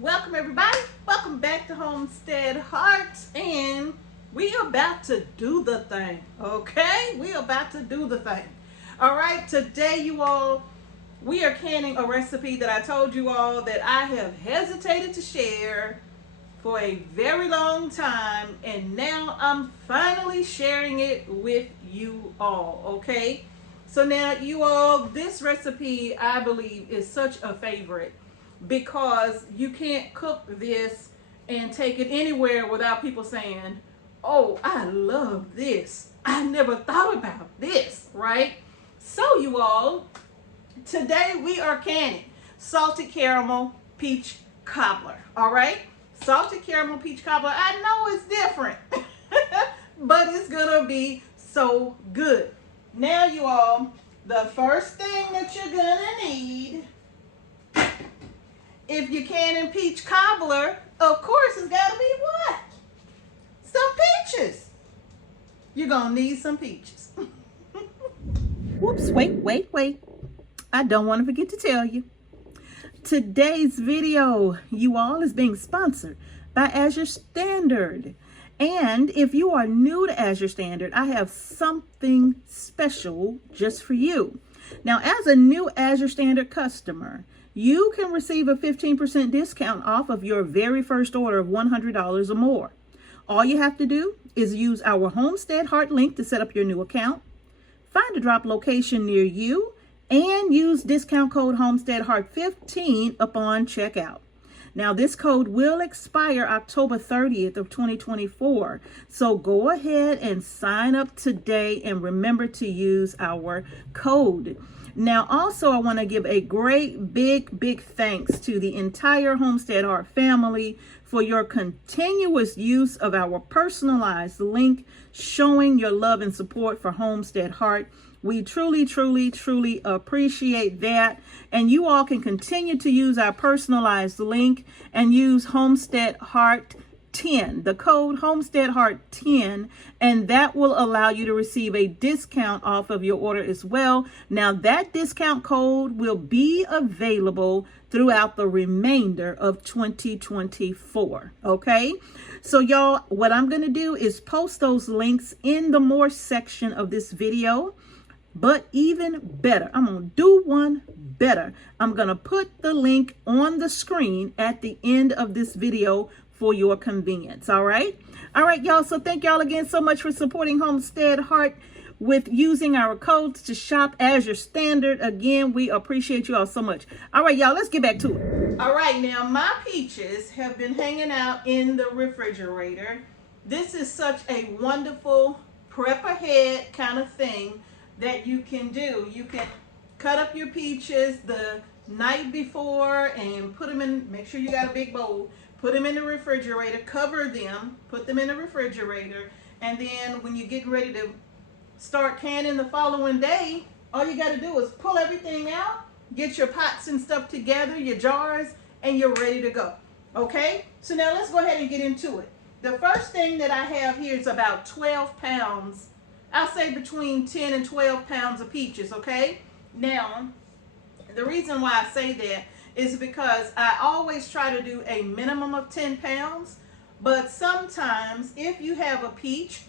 Welcome everybody. Welcome back to Homestead Hearts, and we about to do the thing. Okay, we about to do the thing. All right, today you all, we are canning a recipe that I told you all that I have hesitated to share for a very long time, and now I'm finally sharing it with you all. Okay, so now you all, this recipe I believe is such a favorite because you can't cook this and take it anywhere without people saying, oh, I love this, I never thought about this, right? So you all, today we are canning salted caramel peach cobbler. All right, salted caramel peach cobbler. I know it's different but it's gonna be so good. Now you all, the first thing that you're gonna need, if you're canning peach cobbler, of course it's got to be what? Some peaches. You're going to need some peaches. Whoops, wait. I don't want to forget to tell you. Today's video, you all, is being sponsored by AZURE Standard. And if you are new to AZURE Standard, I have something special just for you. Now, as a new AZURE Standard customer, you can receive a 15% discount off of your very first order of $100 or more. All you have to do is use our Homestead Heart link to set up your new account, find a drop location near you, and use discount code Homestead Heart 15 upon checkout. Now, this code will expire October 30th of 2024. So go ahead and sign up today and remember to use our code. Now, also, I want to give a great big thanks to the entire Homestead Heart family for your continuous use of our personalized link showing your love and support for Homestead Heart. We truly appreciate that. And you all can continue to use our personalized link and use Homestead Heart 10, the code Homestead Heart 10, and that will allow you to receive a discount off of your order as well. Now, that discount code will be available throughout the remainder of 2024. Okay, so y'all, what I'm going to do is post those links in the more section of this video. But even better, I'm going to do one better. I'm going to put the link on the screen at the end of this video for your convenience. All right, y'all. So thank y'all again so much for supporting Homestead Heart with using our codes to shop AZURE Standard. Again, we appreciate you all so much. All right, y'all, let's get back to it. All right, now my peaches have been hanging out in the refrigerator. This is such a wonderful prep ahead kind of thing that you can do. You can cut up your peaches the night before and put them in, make sure you got a big bowl, put them in the refrigerator, cover them, put them in the refrigerator, and then when you get ready to start canning the following day, all you got to do is pull everything out, get your pots and stuff together, your jars, and you're ready to go. Okay, so now let's go ahead and get into it. The first thing that I have here is about 12 pounds. I'll say between 10 and 12 pounds of peaches. Okay, now the reason why I say that is because I always try to do a minimum of 10 pounds, but sometimes if you have a peach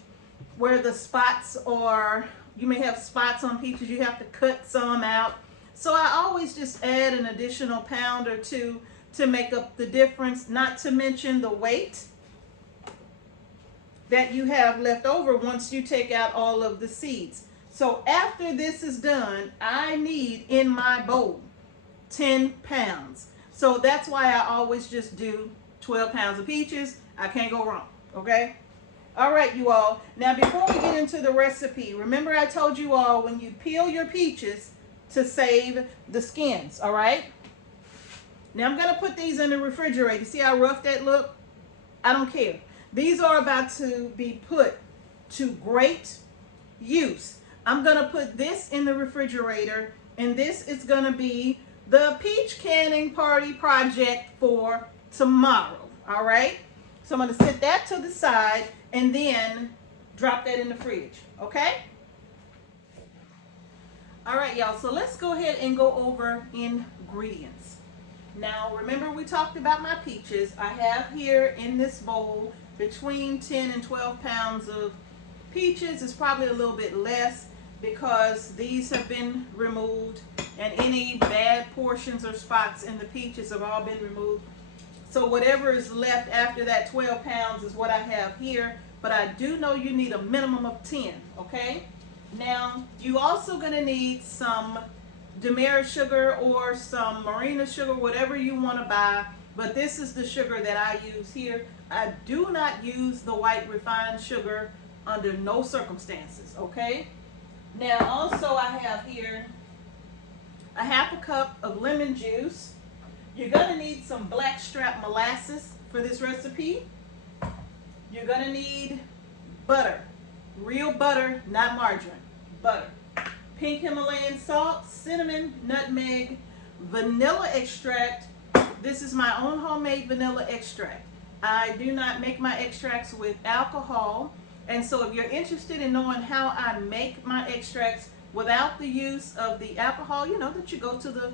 where the spots are, you may have spots on peaches, you have to cut some out. So I always just add an additional pound or two to make up the difference, not to mention the weight that you have left over once you take out all of the seeds. So after this is done, I need in my bowl 10 pounds. So that's why I always just do 12 pounds of peaches. I can't go wrong. Okay, all right, you all. Now, before we get into the recipe, remember I told you all when you peel your peaches to save the skins. All right, now I'm gonna put these in the refrigerator. See how rough that look? I don't care. These are about to be put to great use. I'm gonna put this in the refrigerator, and this is gonna be the peach canning party project for tomorrow. All right, so I'm gonna set that to the side and then drop that in the fridge. Okay, all right, y'all, so let's go ahead and go over ingredients. Now, remember we talked about my peaches. I have here in this bowl between 10 and 12 pounds of peaches. It's probably a little bit less because these have been removed and any bad portions or spots in the peaches have all been removed. So whatever is left after that 12 pounds is what I have here. But I do know you need a minimum of 10, okay? Now, you also going to need some demerit sugar or some marina sugar, whatever you want to buy. But this is the sugar that I use here. I do not use the white refined sugar under no circumstances, okay? Now, also I have here a half a cup of lemon juice. You're going to need some blackstrap molasses for this recipe. You're going to need butter, real butter, not margarine, butter. Pink Himalayan salt, cinnamon, nutmeg, vanilla extract. This is my own homemade vanilla extract. I do not make my extracts with alcohol. And so if you're interested in knowing how I make my extracts without the use of the alcohol, you know, that you go to the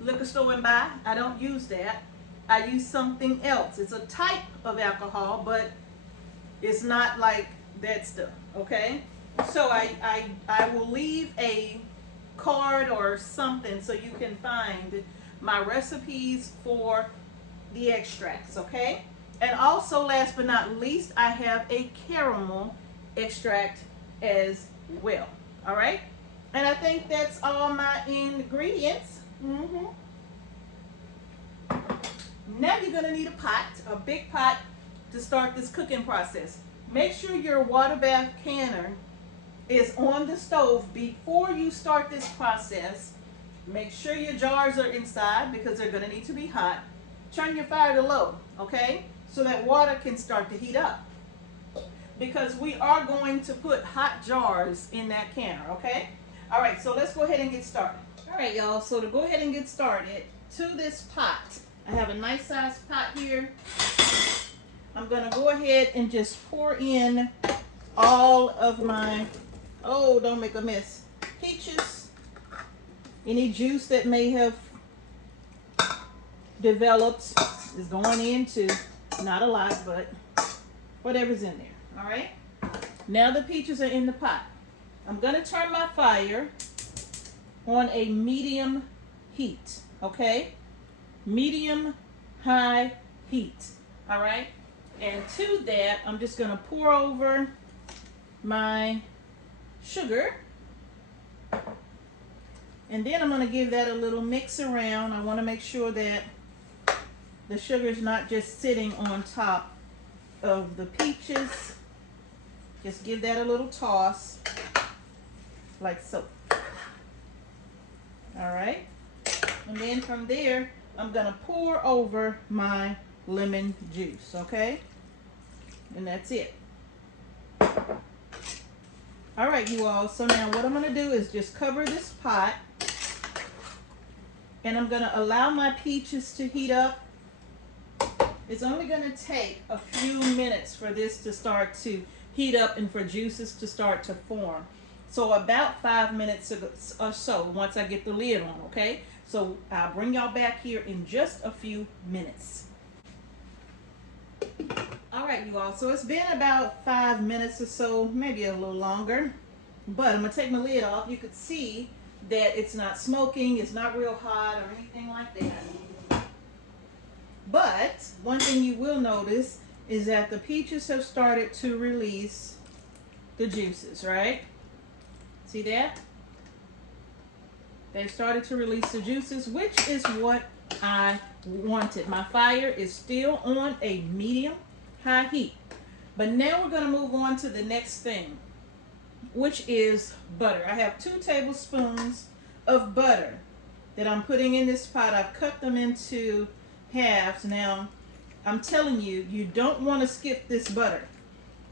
liquor store and buy, I don't use that. I use something else. It's a type of alcohol, but it's not like that stuff, okay? So I will leave a card or something so you can find my recipes for the extracts, okay? And also, last but not least, I have a caramel extract as well, all right? And I think that's all my ingredients. Now you're gonna need a pot, a big pot, to start this cooking process. Make sure your water bath canner is on the stove before you start this process. Make sure your jars are inside because they're gonna need to be hot. Turn your fire to low, okay? So that water can start to heat up. Because we are going to put hot jars in that canner, okay? All right, so let's go ahead and get started. All right, y'all, so to go ahead and get started, to this pot, I have a nice sized pot here. I'm gonna go ahead and just pour in all of my, oh, don't make a mess, peaches. Any juice that may have developed is going into, not a lot, but whatever's in there, all right? Now the peaches are in the pot. I'm gonna turn my fire on a medium heat, okay? Medium high heat, all right? And to that, I'm just gonna pour over my sugar. And then I'm gonna give that a little mix around. I wanna make sure that the sugar is not just sitting on top of the peaches. Just give that a little toss, like so. All right? And then from there, I'm gonna pour over my lemon juice, okay? And that's it. All right, you all, so now what I'm gonna do is just cover this pot and I'm gonna allow my peaches to heat up. It's only gonna take a few minutes for this to start to heat up and for juices to start to form. So about 5 minutes or so once I get the lid on, okay? So I'll bring y'all back here in just a few minutes. All right, you all, so it's been about 5 minutes or so, maybe a little longer, but I'm gonna take my lid off. You could see that it's not smoking, it's not real hot or anything like that. But one thing you will notice is that the peaches have started to release the juices, right? See that? They've started to release the juices, which is what I wanted. My fire is still on a medium high heat. But now we're going to move on to the next thing, which is butter. I have 2 tablespoons of butter that I'm putting in this pot. I've cut them into halves. Now, I'm telling you, you don't want to skip this butter.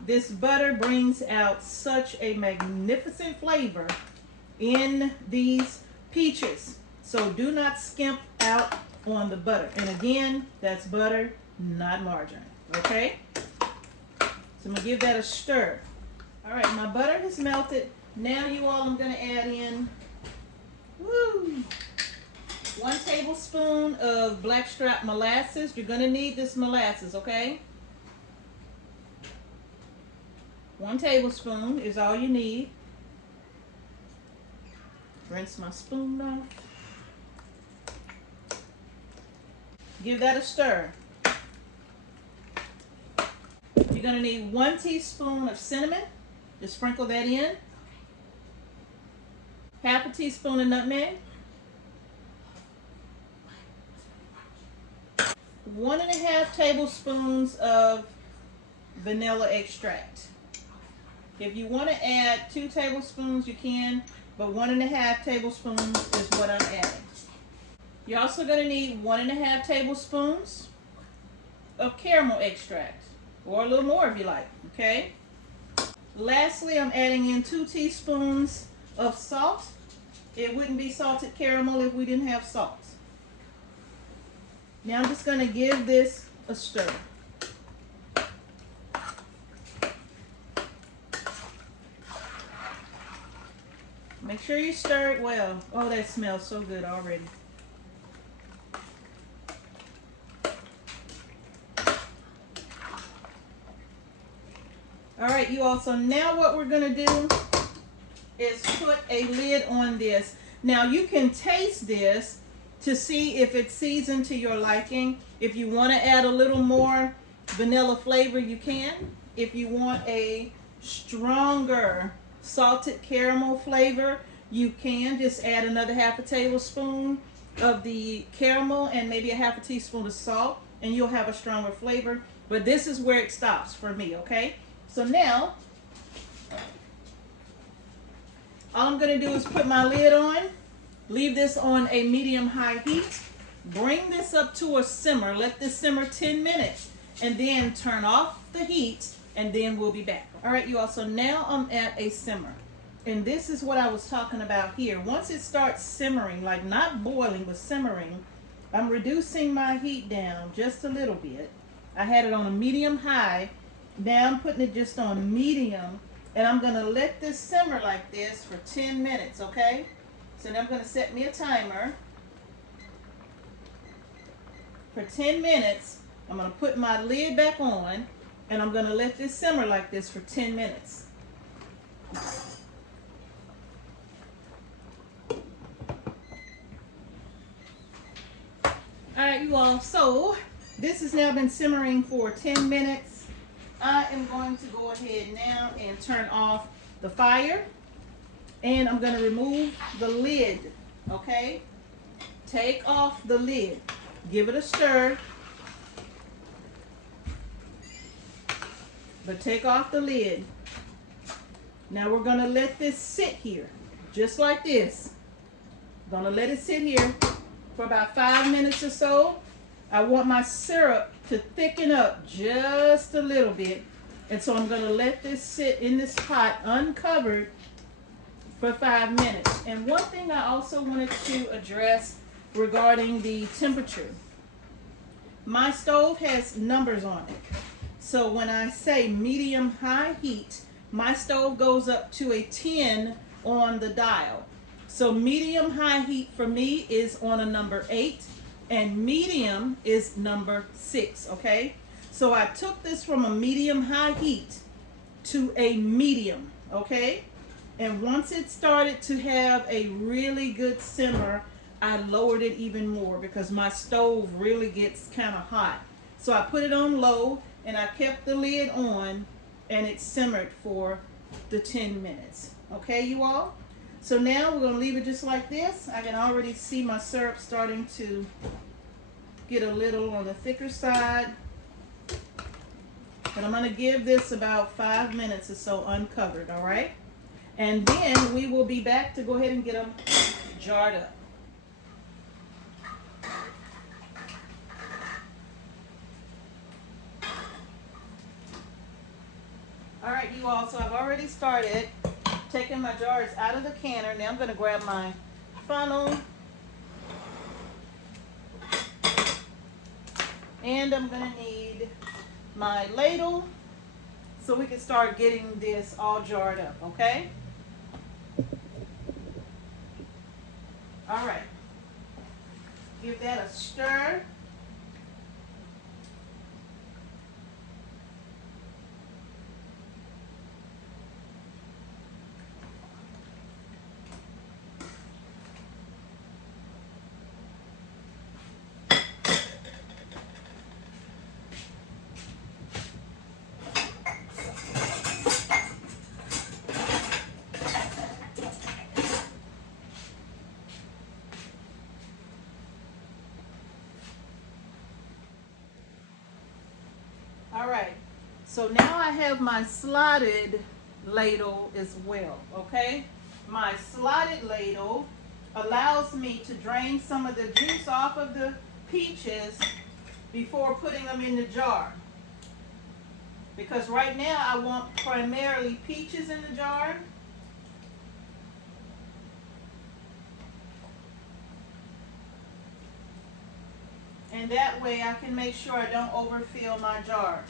This butter brings out such a magnificent flavor in these peaches. So do not skimp out on the butter. And again, that's butter, not margarine. Okay? So I'm gonna give that a stir. All right, my butter has melted. Now you all, I'm gonna add in, 1 tablespoon of blackstrap molasses. You're going to need this molasses, okay? 1 tablespoon is all you need. Rinse my spoon off. Give that a stir. You're going to need 1 teaspoon of cinnamon. Just sprinkle that in. 1/2 teaspoon of nutmeg. 1½ tablespoons of vanilla extract. If you want to add 2 tablespoons, you can, but 1½ tablespoons is what I'm adding. You're also going to need 1½ tablespoons of caramel extract, or a little more if you like, okay? Lastly, I'm adding in 2 teaspoons of salt. It wouldn't be salted caramel if we didn't have salt. Now I'm just going to give this a stir. Make sure you stir it well. Oh, that smells so good already. All right, you all. So now what we're going to do is put a lid on this. Now you can taste this to see if it's seasoned to your liking. If you want to add a little more vanilla flavor, you can. If you want a stronger salted caramel flavor, you can just add another 1/2 tablespoon of the caramel and maybe a 1/2 teaspoon of salt, and you'll have a stronger flavor. But this is where it stops for me, okay? So now, all I'm going to do is put my lid on, leave this on a medium-high heat, bring this up to a simmer, let this simmer 10 minutes, and then turn off the heat, and then we'll be back. All right, you all, so now I'm at a simmer, and this is what I was talking about here. Once it starts simmering, like not boiling, but simmering, I'm reducing my heat down just a little bit. I had it on a medium-high. Now I'm putting it just on medium, and I'm going to let this simmer like this for 10 minutes, okay? So now I'm going to set me a timer. For 10 minutes, I'm going to put my lid back on, and I'm going to let this simmer like this for 10 minutes. All right, you all, so this has now been simmering for 10 minutes. I am going to go ahead now and turn off the fire, and I'm going to remove the lid, okay? Take off the lid, give it a stir, but take off the lid. Now we're going to let this sit here, just like this. Going to let it sit here for about 5 minutes or so. I want my syrup to thicken up just a little bit, and so I'm going to let this sit in this pot uncovered for 5 minutes. And one thing I also wanted to address regarding the temperature. My stove has numbers on it. So when I say medium-high heat, my stove goes up to a 10 on the dial. So medium-high heat for me is on a number 8. And medium is number 6, okay? So I took this from a medium-high heat to a medium, okay? And once it started to have a really good simmer, I lowered it even more because my stove really gets kind of hot. So I put it on low, and I kept the lid on, and it simmered for the 10 minutes. Okay, you all? So now we're going to leave it just like this. I can already see my syrup starting to get a little on the thicker side. But I'm going to give this about 5 minutes or so uncovered, all right? And then we will be back to go ahead and get them jarred up. All right, you all, so I've already started taking my jars out of the canner. Now I'm going to grab my funnel, and I'm going to need my ladle so we can start getting this all jarred up, okay? All right. Give that a stir. All right, so now I have my slotted ladle as well, okay? My slotted ladle allows me to drain some of the juice off of the peaches before putting them in the jar. Because right now I want primarily peaches in the jar. And that way I can make sure I don't overfill my jar.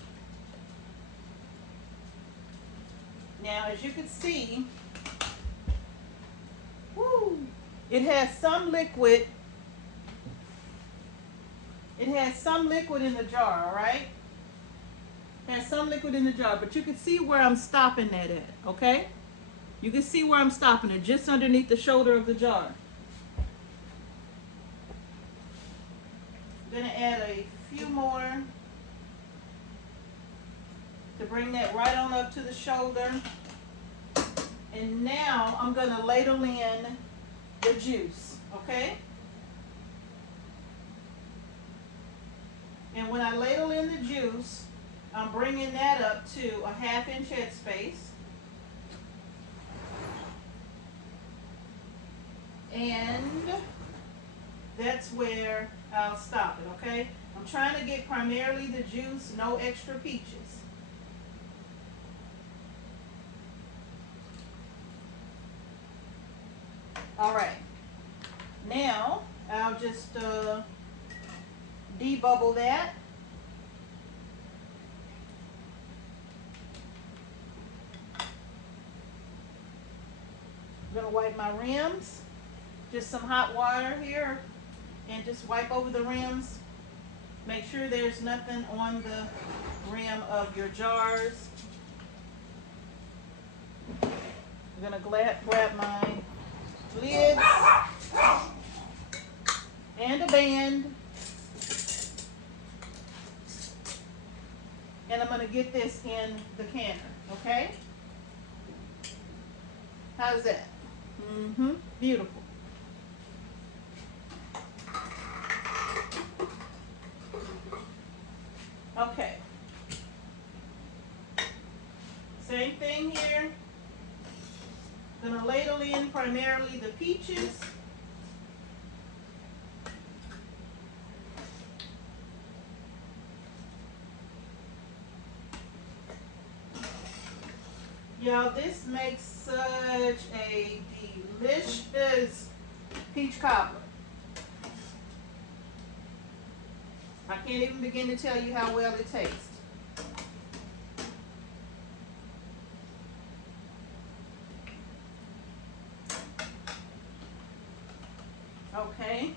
Now, as you can see, it has some liquid. It has some liquid in the jar, all right? It has some liquid in the jar, but you can see where I'm stopping that at, okay? You can see where I'm stopping it, just underneath the shoulder of the jar. I'm gonna add a few more to bring that right on up to the shoulder. And now I'm gonna ladle in the juice, okay? And when I ladle in the juice, I'm bringing that up to a 1/2 inch headspace. And that's where I'll stop it, okay? I'm trying to get primarily the juice, no extra peaches. All right, now I'll just debubble that. I'm gonna wipe my rims, just some hot water here, and just wipe over the rims. Make sure there's nothing on the rim of your jars. I'm gonna grab my lid and a band, and I'm gonna get this in the canner, okay? How's that? Beautiful. Okay. Same thing here. Gonna ladle in primarily the peaches. Y'all, this makes such a delicious peach cobbler. I can't even begin to tell you how well it tastes. Okay.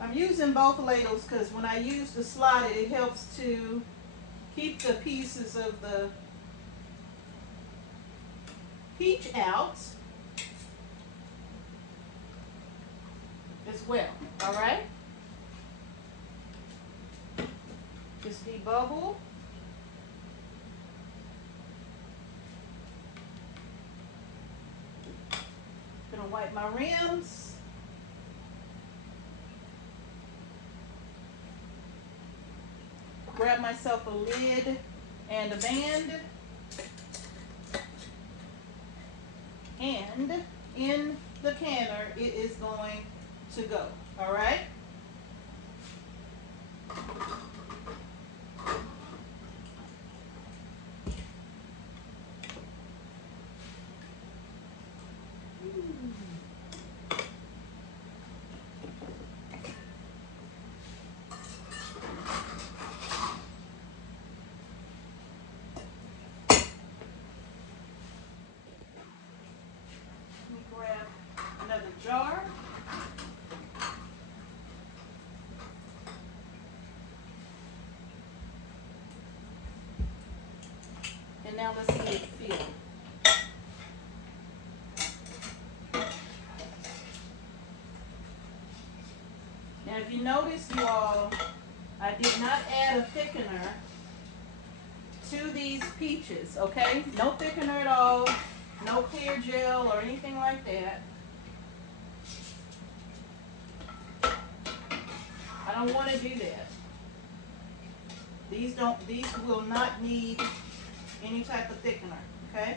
I'm using both ladles because when I use the slotted, it helps to keep the pieces of the peach out as well, all right? Just debubble. Gonna wipe my rims. Grab myself a lid and a band. And in the canner, it is going to go, all right? now let's see it feel. Now if you notice, you all, I did not add a thickener to these peaches, okay? No thickener at all, no clear gel or anything like that. I don't want to do that. These will not need any type of thickener, okay?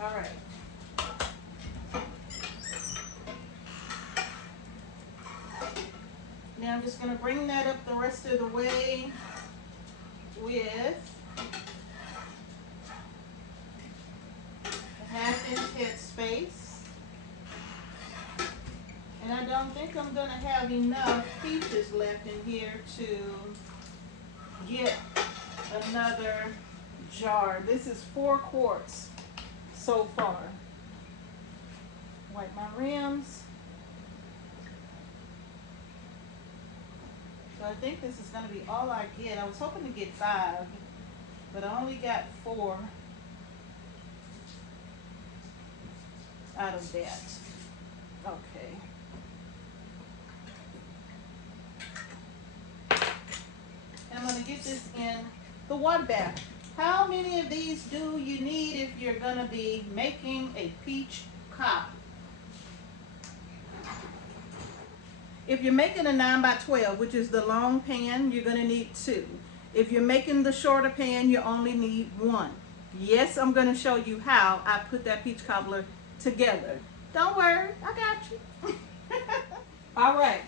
All right. Now I'm just going to bring that up the rest of the way with a 1/2 inch head space. And I don't think I'm going to have enough peaches left in here to get another jar. This is 4 quarts so far. Wipe my rims. So I think this is going to be all I get. I was hoping to get 5, but I only got 4 out of that. Okay. I'm going to get this in the water bath. How many of these do you need if you're going to be making a peach cobbler? If you're making a 9x12, which is the long pan, you're going to need 2. If you're making the shorter pan, you only need 1. Yes, I'm going to show you how I put that peach cobbler together. Don't worry, I got you. All right,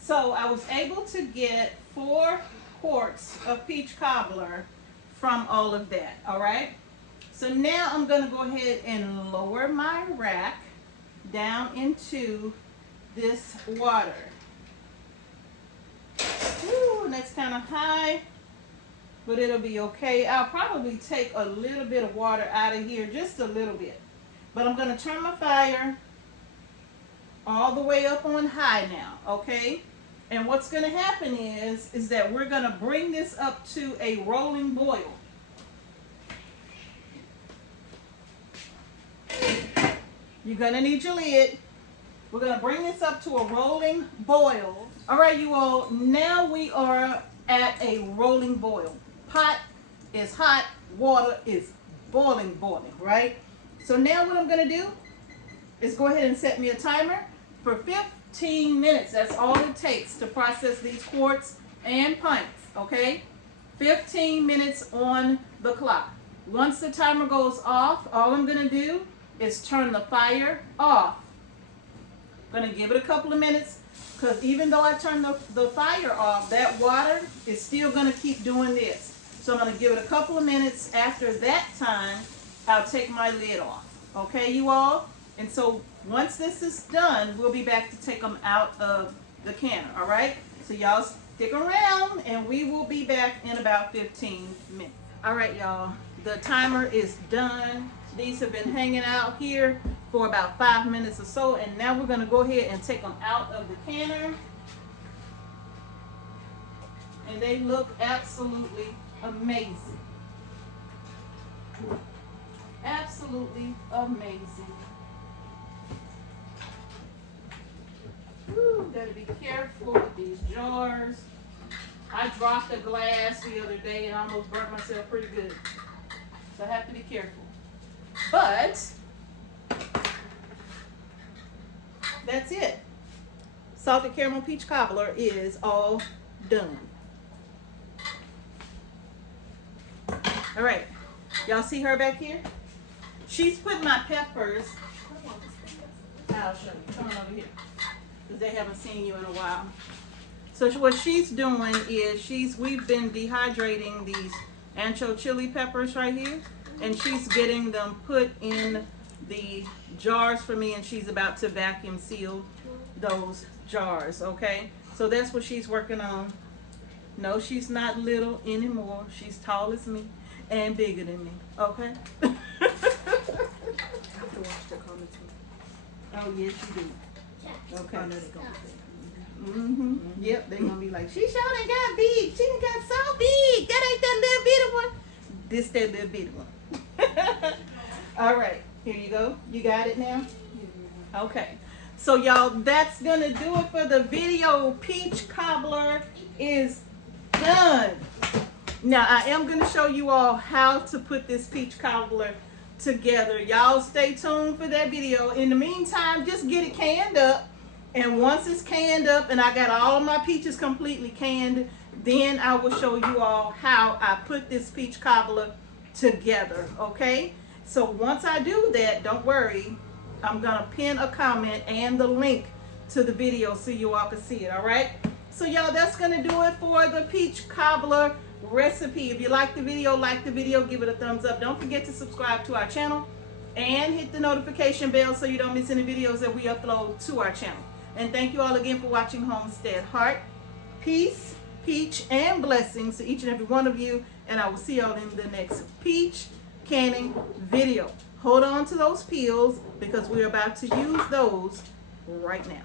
so I was able to get 4 quarts of peach cobbler from all of that, all right? So now I'm going to go ahead and lower my rack down into this water. Woo, that's kind of high, but it'll be okay. I'll probably take a little bit of water out of here, just a little bit. But I'm going to turn my fire all the way up on high now, okay? And what's going to happen is that we're going to bring this up to a rolling boil. You're going to need your lid. We're going to bring this up to a rolling boil. All right, you all, now we are at a rolling boil. Pot is hot, water is boiling, right? So now what I'm going to do is go ahead and set me a timer for 15 minutes. That's all it takes to process these quarts and pints, okay? 15 minutes on the clock. Once the timer goes off, all I'm going to do is turn the fire off. I'm going to give it a couple of minutes, because even though I turn the fire off, that water is still going to keep doing this. So I'm going to give it a couple of minutes. After that time, I'll take my lid off. Okay, you all? And so once this is done, we'll be back to take them out of the canner, all right? So y'all stick around, and we will be back in about 15 minutes. All right, y'all, the timer is done. These have been hanging out here for about 5 minutes or so, and now we're going to go ahead and take them out of the canner. And they look absolutely amazing. Absolutely amazing. Woo, gotta be careful with these jars. I dropped a glass the other day and almost burnt myself pretty good. So I have to be careful. But that's it. Salted caramel peach cobbler is all done. All right, y'all see her back here? She's putting my peppers. I'll show you. Come on over here, because they haven't seen you in a while. So what she's doing is we've been dehydrating these ancho chili peppers right here, and she's getting them put in the jars for me, and she's about to vacuum seal those jars, okay? So that's what she's working on. No, she's not little anymore. She's tall as me and bigger than me, okay? I have to watch the comments. Oh, yes, you do. Okay. Yep, they're gonna be like, she sure done got big. She done got so big. That ain't that little bitty one. This that little bitty one. All right, here you go. You got it now? Okay. So y'all, that's gonna do it for the video. Peach cobbler is done. Now I am gonna show you all how to put this peach cobbler together. Y'all stay tuned for that video. In the meantime, just get it canned up. And once it's canned up and I got all my peaches completely canned, then I will show you all how I put this peach cobbler together, okay? So once I do that, don't worry, I'm gonna pin a comment and the link to the video so you all can see it, all right? So y'all, that's gonna do it for the peach cobbler recipe. If you like the video, give it a thumbs up. Don't forget to subscribe to our channel and hit the notification bell so you don't miss any videos that we upload to our channel. And thank you all again for watching Homestead Heart. Peace, peach, and blessings to each and every one of you. And I will see y'all in the next peach canning video. Hold on to those peels because we're about to use those right now.